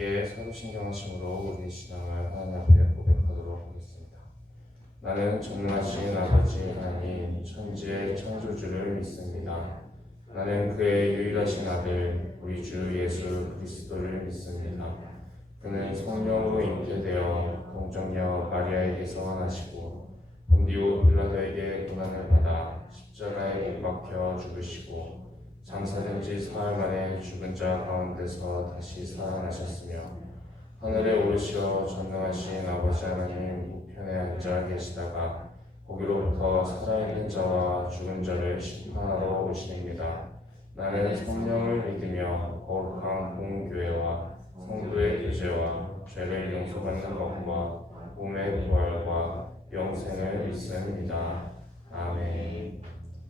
함께 사도신경하심으로 우리의 신앙을 하나님 앞에 고백하도록 하겠습니다. 나는 전능하신 아버지 하나님 천지의 창조주를 믿습니다. 나는 그의 유일하신 아들 우리 주 예수 그리스도를 믿습니다. 그는 성령으로 잉태되어 동정녀 마리아에게서 나시고 본디오 빌라도에게 고난을 받아 십자가에 못 박혀 죽으시고 장사된 지 사흘 만에 죽은 자 가운데서 다시 살아나셨으며 하늘에 오르시어 전능하신 아버지 하나님 우편에 앉아 계시다가 거기로부터 살아있는 자와 죽은 자를 심판하러 오시립니다. 나는 성령을 믿으며 거룩한 공교회와 성도의 교제와 죄를 용서받는 것과 몸의 부활과 영생을 믿습니다. 아멘.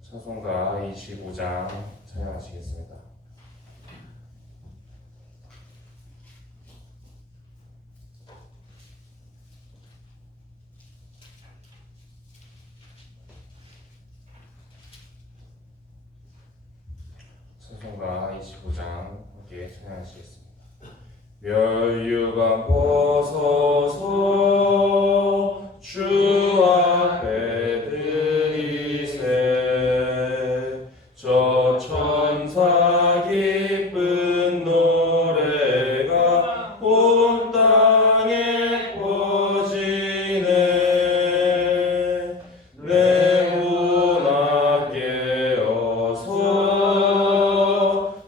찬송가 25장 찬양하시겠습니다. 찬송가 25장 함께 찬양하시겠습니다. 멸류관 벗어서 주 앞에 드리세 저 천사 기쁜 노래가 온 땅에 퍼지네 내 문 앞에 어서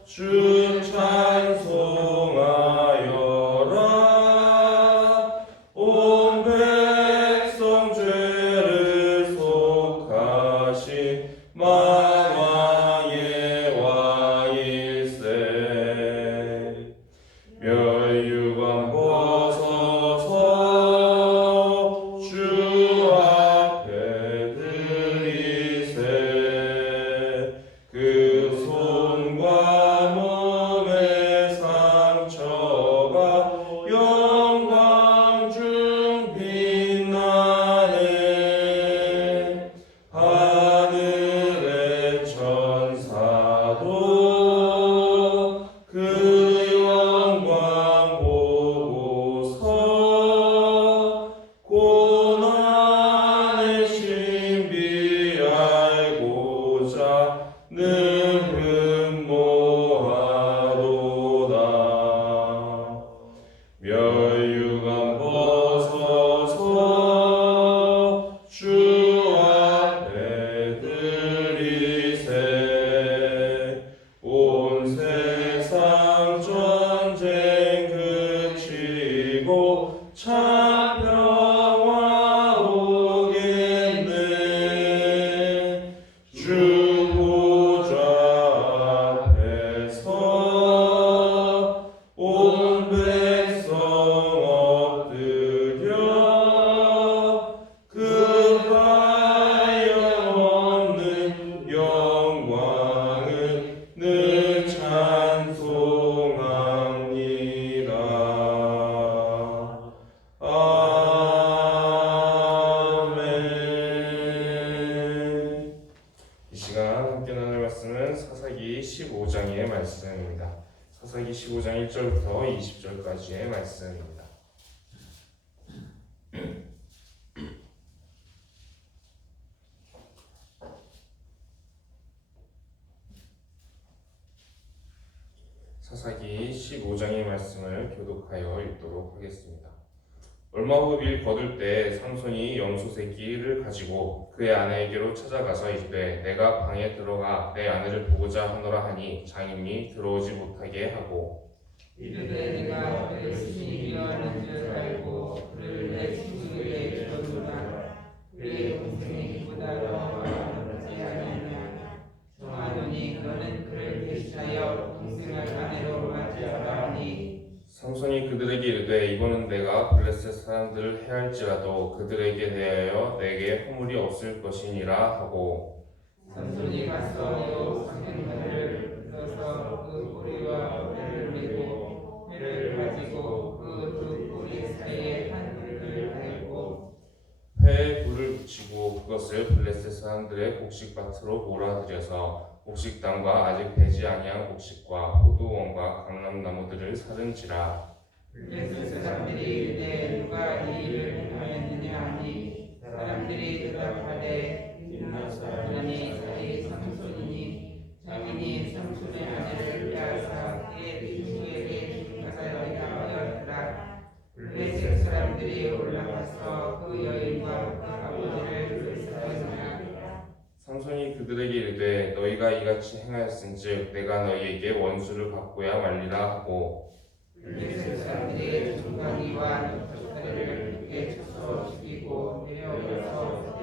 주 찬송하여라 온 백성 죄를 속하신 만왕의 왕일세 멸류관 벗어서 주 앞에 드리세 그 손과 몸의 상처가 영광 중 빛나네 하늘의 천사도 그 영광 보고서 고난의 신비 알고자 늘 흠모하도다 멸류관 벗어서 주 앞에 드리세 온 세상 전쟁 그치고 참 평화 오겠네 주 보좌 앞에서 온 백성 엎드려 그 하염없는 영광을 늘 찬송합니다. 아멘. 이 시간 함께 나눌 말씀은 사사기 15장의 말씀입니다. 사사기 15장 1절부터 20절까지의 말씀입니다. 사사기 15장의 말씀을 교독하여 읽도록 하겠습니다. 얼마 후 일 거둘 때 삼손이 염소 새끼를 가지고 그의 아내에게로 찾아가서 이르되 내가 방에 들어가 내 아내를 보고자 하노라 하니 장인이 들어오지 못하게 하고 이르되 내가 그를 친히 미워하는 줄 알고 그를 내 친구에게 주었노라 그의 동생이 기쁘다고 말하지 아니하냐 정하노니 너는 그를 대신하여 동생을 아내로 맞이하라 하니 삼손이 그들에게 이르되 이번은 내가 블레셋 사람들을 해할지라도 그들에게 대하여 내게 허물이 없을 것이니라 하고 삼손이 가서 상행물을 들어서 그 꼬리와 뼈를 물고 뼈를 가지고 그 두 꼬리 사이에 한 뿔을 달고 회에 불을 붙이고 그것을 블레셋 사람들의 곡식밭으로 몰아들여서 곡식당과 아직 배지 아니한 곡식과 포도원과 감람나무들을 사른지라 블레셋 사람들이 이르되 누가 이 일을 행하였느냐 하니 사람들이 대답하되 빛나 사람이 사이 삼손이니 장인이 삼손의 아내를 빼앗아 그의 친구에게 중가사를 하였더라. 블레셋 사람들이 올라가서 그 여인과 그 아버지를 불쌍하였으나 삼손이 그들에게 이르되 너희가 이같이 행하였은즉 내가 너희에게 원수를 갚고야 말리라 하고 블레셋 사람들이 중간이와 너희를 크게 쳐서 죽이고 내려오서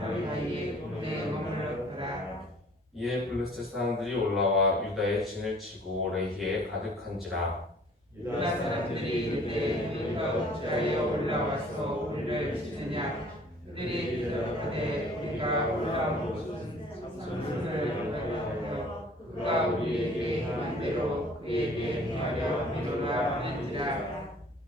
바위 사이에 굴에 머물렀더라. 이에 블레셋 사람들이 올라와 유다의 진을 치고 레히에 가득한지라. 유다 사람들이 이르되 너희가 어찌하여 올라와서 우리를 치느냐. 그들이 대답하되 우리가 올라 무슨 선수를 받았고 그가 우리에게 행한 대로 그에게 행하려 함이로라 하는지라.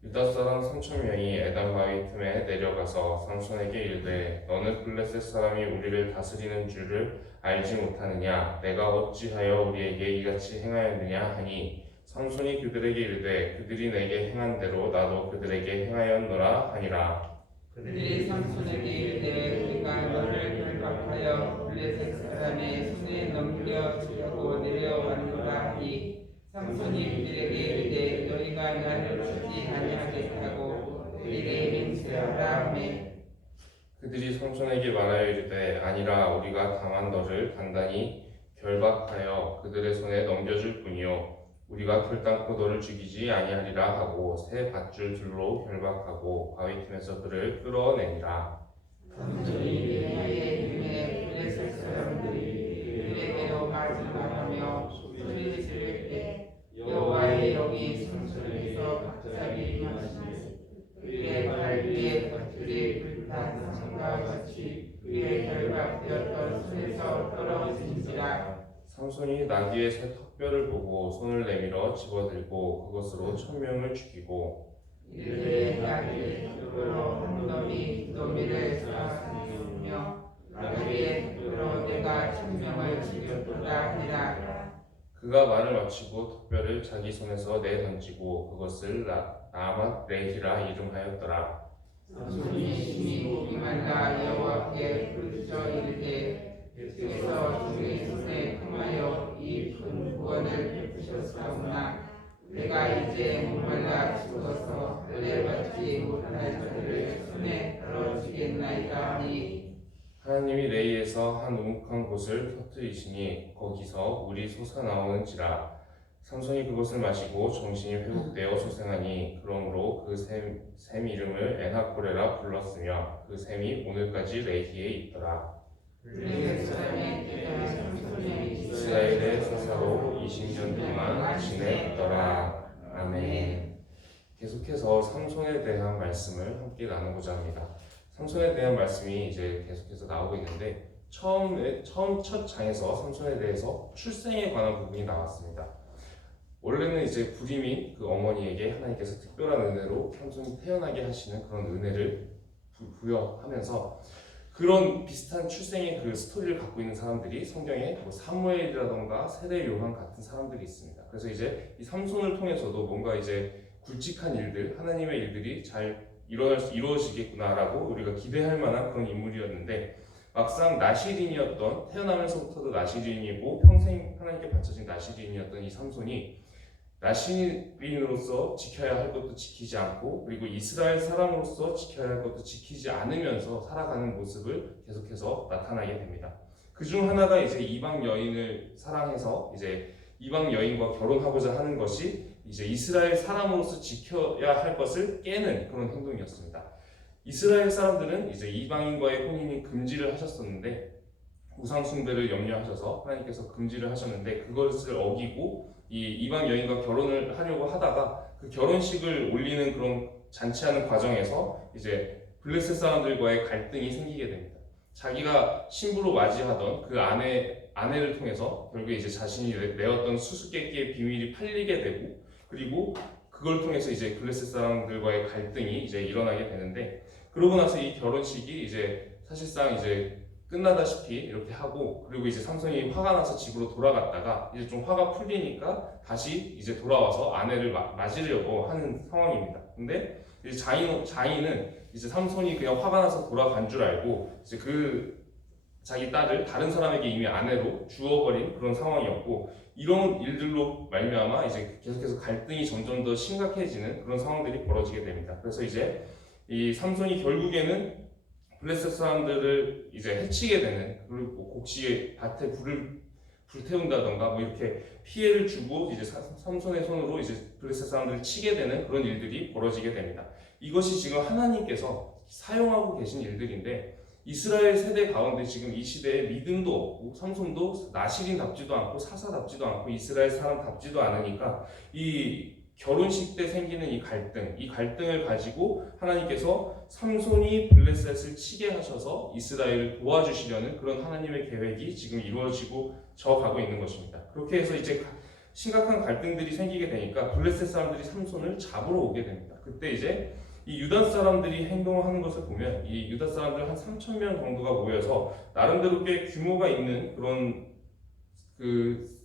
유다 사람 3,000명이 에단 바위 틈에 내려가서 삼손에게 이르되 너는 블레셋 사람이 우리를 다스리는 줄을 알지 못하느냐. 내가 어찌하여 우리에게 이같이 행하였느냐 하니 삼손이 그들에게 이르되 그들이 내게 행한 대로 나도 그들에게 행하였노라 하니라. 그들이 삼손에게 이르되 우리가 너를 결박하여 블레셋 사람의 손에 넘겨 주려고 내려왔노라 하니 삼손이 그들에게 이르되 너희가 나를 치지 아니하겠다고 그들에게 맹세하라 하매 그들이 삼손에게 말하여 이르되 아니라 우리가 다만 너를 단단히 결박하여 그들의 손에 넘겨줄 뿐이요 우리가 결단코 너를 죽이지 아니하리라 하고 새 밧줄 둘로 결박하고 바위 틈에서 그를 끌어내니라. 삼손이 레아의 힘에 블레셋 사람들이 그들에게로 마지막하며 소리 지를 때 여호와의 영이 삼손에게서 갑자기 임하시니 그의 발 위에 밧줄이 불탄 상과 같이 그의 결박되었던 손에서 떨어진지라. 삼손이 나귀의 새 턱뼈를 보고 손을 내밀어 집어들고 그것으로 1,000명을 죽이고 이르되 나귀의 턱뼈로 한 놈이 놈이를 쌓았으며 나귀의 턱뼈로 내가 1,000명을 죽였도다 하니라. 그가 말을 마치고 턱뼈를 자기 손에서 내던지고 그것을 나맛 레히라 이름하였더라. 삼손이 심히 기만다 여호와께 부르짖어 이르되 주께서 주의 손에 금하여 이 큰 구원을 베푸셨사오나 내가 이제 목말라 죽어서 할례 받지 못할 자들을 손에 떨어지겠나이다 하니 하나님이 레이에서 한 우묵한 곳을 터뜨리시니 거기서 물이 솟아나오는지라. 삼손이 그것을 마시고 정신이 회복되어 소생하니 그러므로 그 샘 이름을 에나코레라 불렀으며 그 샘이 오늘까지 레히에 있더라. 블레셋 사람의 때가 삼손의 이스라엘의 사사로 20년 동안 지냈더라. 아멘. 계속해서 삼손에 대한 말씀을 함께 나누고자 합니다. 삼손에 대한 말씀이 이제 계속해서 나오고 있는데 첫 장에서 삼손에 대해서 출생에 관한 부분이 나왔습니다. 원래는 이제 불임인 그 어머니에게 하나님께서 특별한 은혜로 삼손이 태어나게 하시는 그런 은혜를 부여하면서 그런 비슷한 출생의 그 스토리를 갖고 있는 사람들이 성경에 뭐 사무엘이라던가 세례 요한 같은 사람들이 있습니다. 그래서 이제 이 삼손을 통해서도 뭔가 이제 굵직한 일들, 하나님의 일들이 잘 이루어지겠구나라고 우리가 기대할 만한 그런 인물이었는데 막상 나시린이었던 태어나면서부터도 나시린이고 평생 하나님께 바쳐진 나시린이었던 이 삼손이 나시린으로서 지켜야 할 것도 지키지 않고 그리고 이스라엘 사람으로서 지켜야 할 것도 지키지 않으면서 살아가는 모습을 계속해서 나타나게 됩니다. 그중 하나가 이제 이방 여인을 사랑해서 이제 이방 여인과 결혼하고자 하는 것이 이제 이스라엘 사람으로서 지켜야 할 것을 깨는 그런 행동이었습니다. 이스라엘 사람들은 이제 이방인과의 혼인이 금지를 하셨었는데 우상 숭배를 염려하셔서 하나님께서 금지를 하셨는데 그것을 어기고 이 이방 여인과 결혼을 하려고 하다가 그 결혼식을 올리는 그런 잔치하는 과정에서 이제 블레셋 사람들과의 갈등이 생기게 됩니다. 자기가 신부로 맞이하던 그 아내를 통해서 결국에 이제 자신이 내었던 수수께끼의 비밀이 팔리게 되고 그리고 그걸 통해서 이제 블레셋 사람들과의 갈등이 이제 일어나게 되는데 그러고 나서 이 결혼식이 이제 사실상 이제 끝나다시피 이렇게 하고, 그리고 이제 삼손이 화가 나서 집으로 돌아갔다가 이제 좀 화가 풀리니까 다시 이제 돌아와서 아내를 맞으려고 하는 상황입니다. 근데 이제 자인은 이제 삼손이 그냥 화가 나서 돌아간 줄 알고 이제 자기 딸을 다른 사람에게 이미 아내로 주어버린 그런 상황이었고, 이런 일들로 말미암아 이제 계속해서 갈등이 점점 더 심각해지는 그런 상황들이 벌어지게 됩니다. 그래서 이제 이 삼손이 결국에는 블레셋 사람들을 이제 해치게 되는, 그리고 곡식에 밭에 불태운다던가 뭐 이렇게 피해를 주고 이제 삼손의 손으로 이제 블레셋 사람들을 치게 되는 그런 일들이 벌어지게 됩니다. 이것이 지금 하나님께서 사용하고 계신 일들인데, 이스라엘 세대 가운데 지금 이 시대에 믿음도 없고 삼손도 나실인답지도 않고 사사답지도 않고 이스라엘 사람답지도 않으니까 이 결혼식 때 생기는 이 갈등을 가지고 하나님께서 삼손이 블레셋을 치게 하셔서 이스라엘을 도와주시려는 그런 하나님의 계획이 지금 이루어지고 가고 있는 것입니다. 그렇게 해서 이제 심각한 갈등들이 생기게 되니까 블레셋 사람들이 삼손을 잡으러 오게 됩니다. 그때 이제 이 유다 사람들이 행동을 하는 것을 보면 이 유다 사람들 한 3,000명 정도가 모여서 나름대로 꽤 규모가 있는 그런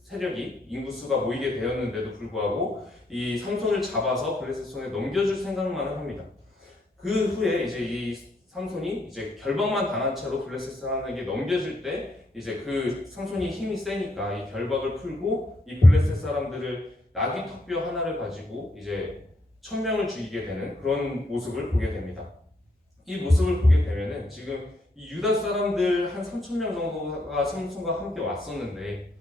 세력이, 인구수가 모이게 되었는데도 불구하고 이 삼손을 잡아서 블레셋 손에 넘겨줄 생각만을 합니다. 그 후에 이제 이 삼손이 이제 결박만 당한 채로 블레셋 사람에게 넘겨질 때 이제 그 삼손이 힘이 세니까 이 결박을 풀고 이 블레셋 사람들을 나귀 턱뼈 하나를 가지고 이제 1,000명을 죽이게 되는 그런 모습을 보게 됩니다. 이 모습을 보게 되면은 지금 이 유다 사람들 한 3,000명 정도가 삼손과 함께 왔었는데,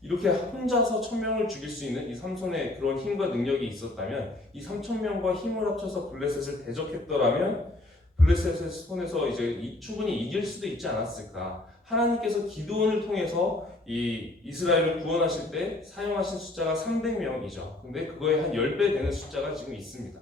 이렇게 혼자서 1,000명을 죽일 수 있는 이 삼손의 그런 힘과 능력이 있었다면, 이 3,000명과 힘을 합쳐서 블레셋을 대적했더라면 블레셋의 손에서 이제 충분히 이길 수도 있지 않았을까. 하나님께서 기드온을 통해서 이 이스라엘을 구원하실 때 사용하신 숫자가 300명이죠. 근데 그거에 한 10배 되는 숫자가 지금 있습니다.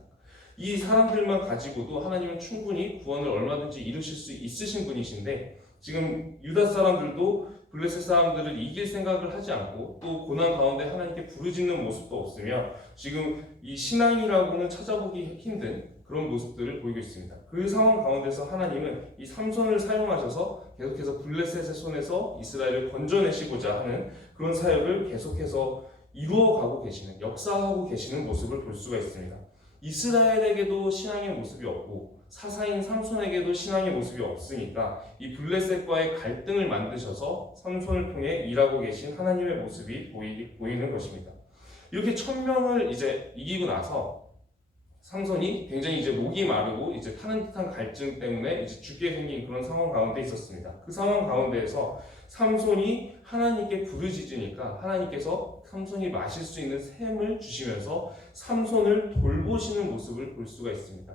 이 사람들만 가지고도 하나님은 충분히 구원을 얼마든지 이루실 수 있으신 분이신데, 지금 유다 사람들도 블레셋 사람들을 이길 생각을 하지 않고 또 고난 가운데 하나님께 부르짖는 모습도 없으며 지금 이 신앙이라고는 찾아보기 힘든 그런 모습들을 보이고 있습니다. 그 상황 가운데서 하나님은 이 삼손을 사용하셔서 계속해서 블레셋의 손에서 이스라엘을 건져내시고자 하는 그런 사역을 계속해서 이루어가고 계시는, 역사하고 계시는 모습을 볼 수가 있습니다. 이스라엘에게도 신앙의 모습이 없고 사사인 삼손에게도 신앙의 모습이 없으니까 이 블레셋과의 갈등을 만드셔서 삼손을 통해 일하고 계신 하나님의 모습이 보이는 것입니다. 이렇게 1,000명을 이제 이기고 나서 삼손이 굉장히 이제 목이 마르고 이제 타는 듯한 갈증 때문에 이제 죽게 생긴 그런 상황 가운데 있었습니다. 그 상황 가운데에서 삼손이 하나님께 부르짖으니까 하나님께서 삼손이 마실 수 있는 샘을 주시면서 삼손을 돌보시는 모습을 볼 수가 있습니다.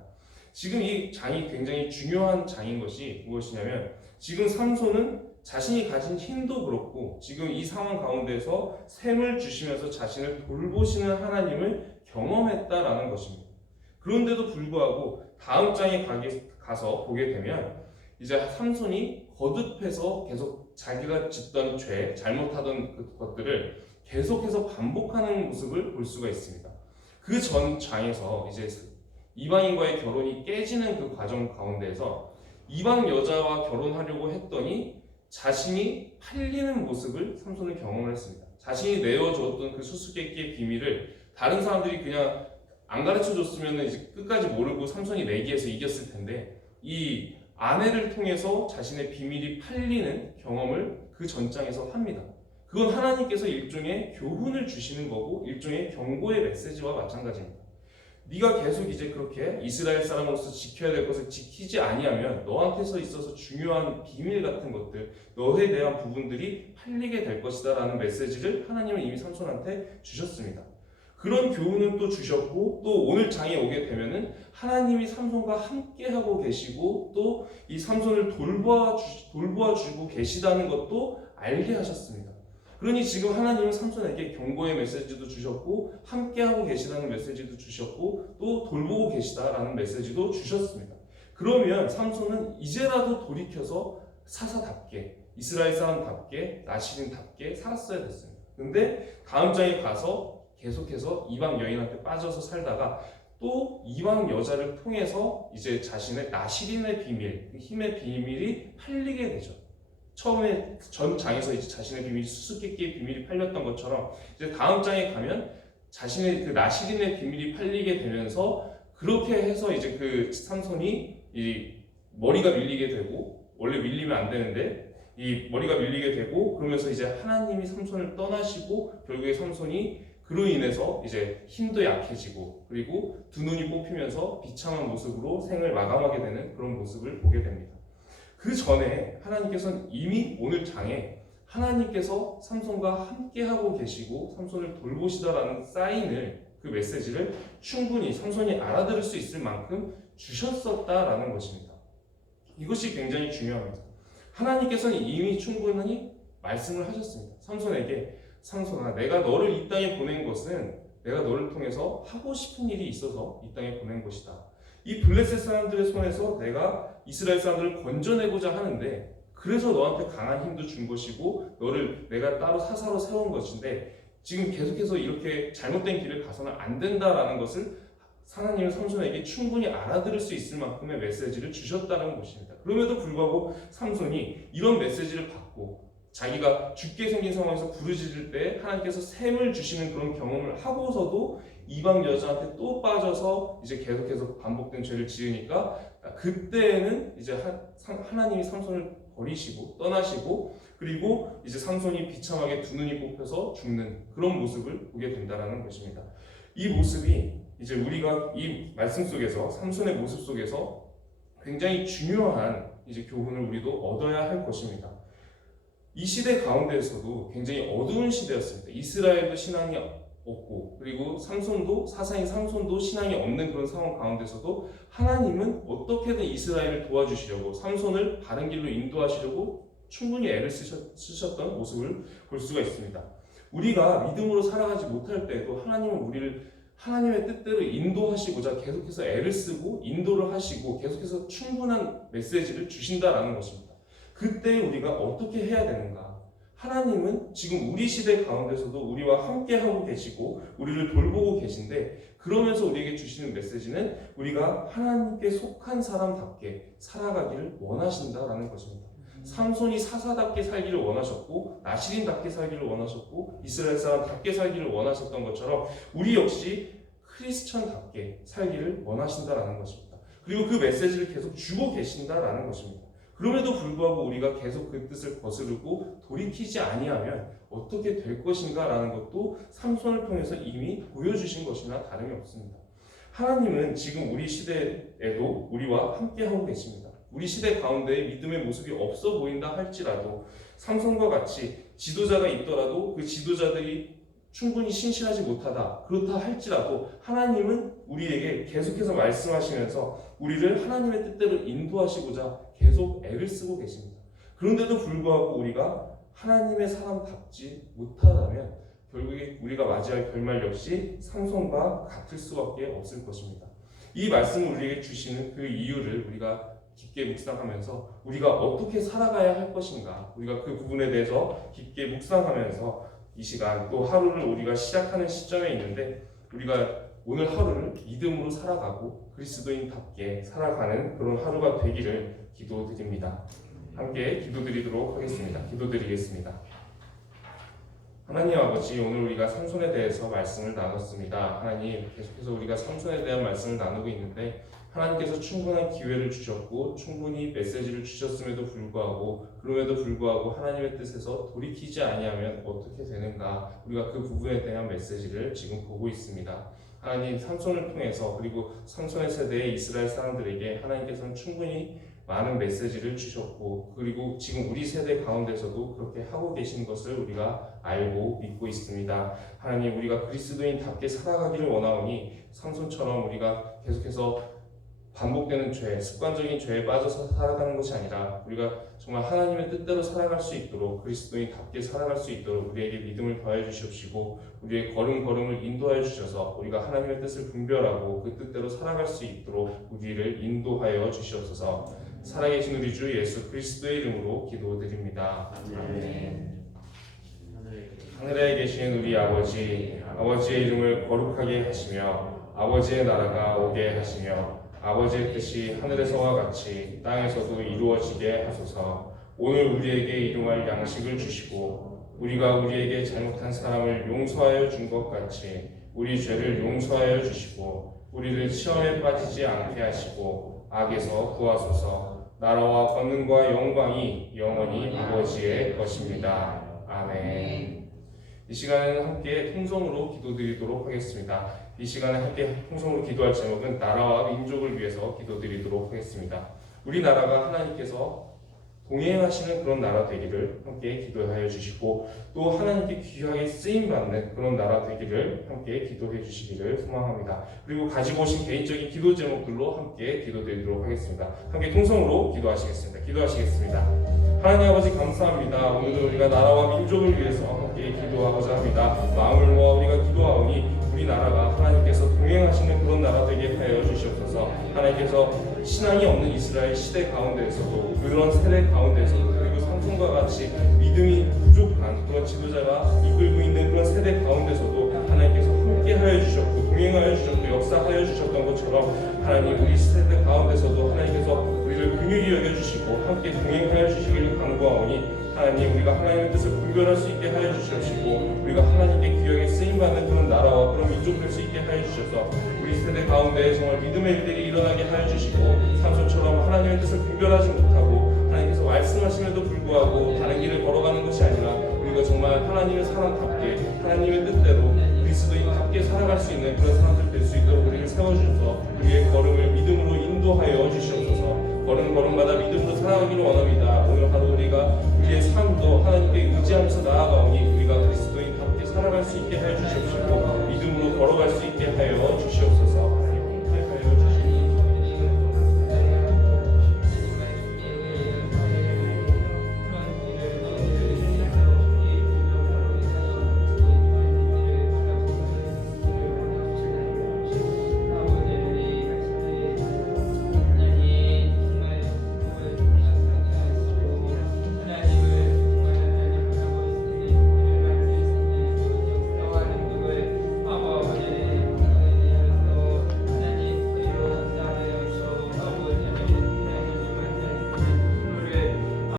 지금 이 장이 굉장히 중요한 장인 것이 무엇이냐면, 지금 삼손은 자신이 가진 힘도 그렇고 지금 이 상황 가운데서 샘을 주시면서 자신을 돌보시는 하나님을 경험했다라는 것입니다. 그런데도 불구하고 다음 장에 가서 보게 되면 이제 삼손이 거듭해서 계속 자기가 짓던 죄, 잘못하던 것들을 계속해서 반복하는 모습을 볼 수가 있습니다. 그 전 장에서 이제 이방인과의 결혼이 깨지는 그 과정 가운데에서 이방 여자와 결혼하려고 했더니 자신이 팔리는 모습을 삼손은 경험을 했습니다. 자신이 내어주었던 그 수수께끼의 비밀을 다른 사람들이 그냥 안 가르쳐 줬으면 이제 끝까지 모르고 삼손이 내기해서 이겼을 텐데, 이 아내를 통해서 자신의 비밀이 팔리는 경험을 그 전장에서 합니다. 그건 하나님께서 일종의 교훈을 주시는 거고 일종의 경고의 메시지와 마찬가지입니다. 네가 계속 이제 그렇게 이스라엘 사람으로서 지켜야 될 것을 지키지 아니하면 너한테서 있어서 중요한 비밀 같은 것들, 너에 대한 부분들이 팔리게 될 것이다 라는 메시지를 하나님은 이미 삼손한테 주셨습니다. 그런 교훈은 또 주셨고, 또 오늘 장에 오게 되면은 하나님이 삼손과 함께 하고 계시고 또 이 삼손을 돌보아주고 계시다는 것도 알게 하셨습니다. 그러니 지금 하나님은 삼손에게 경고의 메시지도 주셨고 함께 하고 계시다는 메시지도 주셨고 또 돌보고 계시다라는 메시지도 주셨습니다. 그러면 삼손은 이제라도 돌이켜서 사사답게, 이스라엘 사람답게, 나실인답게 살았어야 됐습니다. 근데 다음 장에 가서 계속해서 이방 여인한테 빠져서 살다가 또 이방 여자를 통해서 이제 자신의 나실인의 비밀, 힘의 비밀이 팔리게 되죠. 처음에 전 장에서 이제 자신의 비밀이 수수께끼의 비밀이 팔렸던 것처럼 이제 다음 장에 가면 자신의 그 나시린의 비밀이 팔리게 되면서 그렇게 해서 이제 그 삼손이 이 머리가 밀리게 되고 원래 밀리면 안 되는데 이 머리가 밀리게 되고 그러면서 이제 하나님이 삼손을 떠나시고 결국에 삼손이 그로 인해서 이제 힘도 약해지고 그리고 두 눈이 뽑히면서 비참한 모습으로 생을 마감하게 되는 그런 모습을 보게 됩니다. 그 전에 하나님께서는 이미 오늘 장에 하나님께서 삼손과 함께하고 계시고 삼손을 돌보시다라는 사인을 그 메시지를 충분히 삼손이 알아들을 수 있을 만큼 주셨었다라는 것입니다. 이것이 굉장히 중요합니다. 하나님께서는 이미 충분히 말씀을 하셨습니다. 삼손에게 삼손아 내가 너를 이 땅에 보낸 것은 내가 너를 통해서 하고 싶은 일이 있어서 이 땅에 보낸 것이다. 이 블레셋 사람들의 손에서 내가 이스라엘 사람들을 건져내고자 하는데 그래서 너한테 강한 힘도 준 것이고 너를 내가 따로 사사로 세운 것인데 지금 계속해서 이렇게 잘못된 길을 가서는 안 된다라는 것을 하나님은 삼손에게 충분히 알아들을 수 있을 만큼의 메시지를 주셨다는 것입니다. 그럼에도 불구하고 삼손이 이런 메시지를 받고 자기가 죽게 생긴 상황에서 부르짖을 때 하나님께서 샘을 주시는 그런 경험을 하고서도 이방 여자한테 또 빠져서 이제 계속해서 반복된 죄를 지으니까 그때는 이제 하나님이 삼손을 버리시고 떠나시고 그리고 이제 삼손이 비참하게 두 눈이 뽑혀서 죽는 그런 모습을 보게 된다는 것입니다. 이 모습이 이제 우리가 이 말씀 속에서 삼손의 모습 속에서 굉장히 중요한 이제 교훈을 우리도 얻어야 할 것입니다. 이 시대 가운데에서도 굉장히 어두운 시대였습니다. 이스라엘도 신앙이 없고 그리고 사사인 삼손도 신앙이 없는 그런 상황 가운데서도 하나님은 어떻게든 이스라엘을 도와주시려고 삼손을 바른 길로 인도하시려고 충분히 애를 쓰셨던 모습을 볼 수가 있습니다. 우리가 믿음으로 살아가지 못할 때에도 하나님은 우리를 하나님의 뜻대로 인도하시고자 계속해서 애를 쓰고 인도를 하시고 계속해서 충분한 메시지를 주신다라는 것입니다. 그때 우리가 어떻게 해야 되는가? 하나님은 지금 우리 시대 가운데서도 우리와 함께하고 계시고 우리를 돌보고 계신데 그러면서 우리에게 주시는 메시지는 우리가 하나님께 속한 사람답게 살아가기를 원하신다라는 것입니다. 삼손이 사사답게 살기를 원하셨고 나시린답게 살기를 원하셨고 이스라엘 사람답게 살기를 원하셨던 것처럼 우리 역시 크리스천답게 살기를 원하신다라는 것입니다. 그리고 그 메시지를 계속 주고 계신다라는 것입니다. 그럼에도 불구하고 우리가 계속 그 뜻을 거스르고 돌이키지 아니하면 어떻게 될 것인가라는 것도 삼손을 통해서 이미 보여주신 것이나 다름이 없습니다. 하나님은 지금 우리 시대에도 우리와 함께하고 계십니다. 우리 시대 가운데 믿음의 모습이 없어 보인다 할지라도 삼손과 같이 지도자가 있더라도 그 지도자들이 충분히 신실하지 못하다 그렇다 할지라도 하나님은 우리에게 계속해서 말씀하시면서 우리를 하나님의 뜻대로 인도하시고자 계속 애를 쓰고 계십니다. 그런데도 불구하고 우리가 하나님의 사람답지 못하다면 결국에 우리가 맞이할 결말 역시 삼손과 같을 수밖에 없을 것입니다. 이 말씀을 우리에게 주시는 그 이유를 우리가 깊게 묵상하면서 우리가 어떻게 살아가야 할 것인가 우리가 그 부분에 대해서 깊게 묵상하면서 이 시간 또 하루를 우리가 시작하는 시점에 있는데 우리가 오늘 하루를 믿음으로 살아가고 그리스도인답게 살아가는 그런 하루가 되기를 기도드립니다. 함께 기도드리도록 하겠습니다. 기도드리겠습니다. 하나님 아버지 오늘 우리가 삼손에 대해서 말씀을 나눴습니다. 하나님 계속해서 우리가 삼손에 대한 말씀을 나누고 있는데 하나님께서 충분한 기회를 주셨고 충분히 메시지를 주셨음에도 불구하고 그럼에도 불구하고 하나님의 뜻에서 돌이키지 아니하면 어떻게 되는가 우리가 그 부분에 대한 메시지를 지금 보고 있습니다. 하나님 삼손을 통해서 그리고 삼손의 세대의 이스라엘 사람들에게 하나님께서는 충분히 많은 메시지를 주셨고 그리고 지금 우리 세대 가운데서도 그렇게 하고 계신 것을 우리가 알고 믿고 있습니다. 하나님 우리가 그리스도인답게 살아가기를 원하오니 삼손처럼 우리가 계속해서 반복되는 죄, 습관적인 죄에 빠져서 살아가는 것이 아니라 우리가 정말 하나님의 뜻대로 살아갈 수 있도록 그리스도인답게 살아갈 수 있도록 우리에게 믿음을 더해 주시옵시고 우리의 걸음걸음을 인도하여 주셔서 우리가 하나님의 뜻을 분별하고 그 뜻대로 살아갈 수 있도록 우리를 인도하여 주시옵소서. 살아계신 우리 주 예수 그리스도의 이름으로 기도드립니다. 아멘. 하늘에 계신 우리 아버지의 이름을 거룩하게 하시며 아버지의 나라가 오게 하시며 아버지의 뜻이 하늘에서와 같이 땅에서도 이루어지게 하소서. 오늘 우리에게 일용할 양식을 주시고 우리가 우리에게 잘못한 사람을 용서하여 준 것 같이 우리 죄를 용서하여 주시고 우리를 시험에 빠지지 않게 하시고 악에서 구하소서. 나라와 권능과 영광이 영원히 아버지의 것입니다. 아멘. 이 시간에는 함께 통성으로 기도드리도록 하겠습니다. 이 시간에 함께 통성으로 기도할 제목은 나라와 민족을 위해서 기도드리도록 하겠습니다. 우리나라가 하나님께서 동행하시는 그런 나라 되기를 함께 기도하여 주시고 또 하나님께 귀하게 쓰임받는 그런 나라 되기를 함께 기도해 주시기를 소망합니다. 그리고 가지고 오신 개인적인 기도 제목들로 함께 기도드리도록 하겠습니다. 함께 통성으로 기도하시겠습니다. 기도하시겠습니다. 하나님 아버지 감사합니다. 오늘도 우리가 나라와 민족을 위해서 함께 기도하고자 합니다. 마음을 모아 우리가 기도하오니 우리나라가 하나님께서 동행하시는 그런 나라 되게 하여 주시옵소서. 하나님께서 신앙이 없는 이스라엘 시대 가운데에서도 그런 세대 가운데에서도 그리고 삼손과 같이 믿음이 부족한 그런 지도자가 이끌고 있는 그런 세대 가운데서도 하나님께서 함께 하여 주셨고 동행하여 주셨고 역사하여 주셨던 것처럼 하나님 우리 세대 가운데서도 하나님께서 우리를 긍휼히 여겨주시고 함께 동행하여 주시기를 간구하오니 하나님 우리가 하나님의 뜻을 분별할 수 있게 하여 주시옵시고 우리가 하나님께 귀하게 쓰임받는 그런 나라와 그런 민족 될 수 있게 하여 주셔서 우리 세대 가운데 정말 믿음의 일들이 일어나게 하여 주시고 삼손처럼 하나님의 뜻을 분별하지 못하고 하나님께서 말씀하심에도 불구하고 다른 길을 걸어가는 것이 아니라 우리가 정말 하나님의 사람답게 하나님의 뜻대로 그리스도인답게 살아갈 수 있는 그런 사람들 될 수 있도록 우리를 세워주셔서 우리의 걸음을 믿음으로 인도하여 주시옵소서. 걸음마다 믿음으로 살아가기를 원합니다. 오늘 하루 우리가 우리의 삶도 하나님께 의지하면서 나아가오니 우리가 그리스도인답게 살아갈 수 있게 하여 주시옵시고 믿음으로 걸어갈 수 있게 하여 주시옵소서.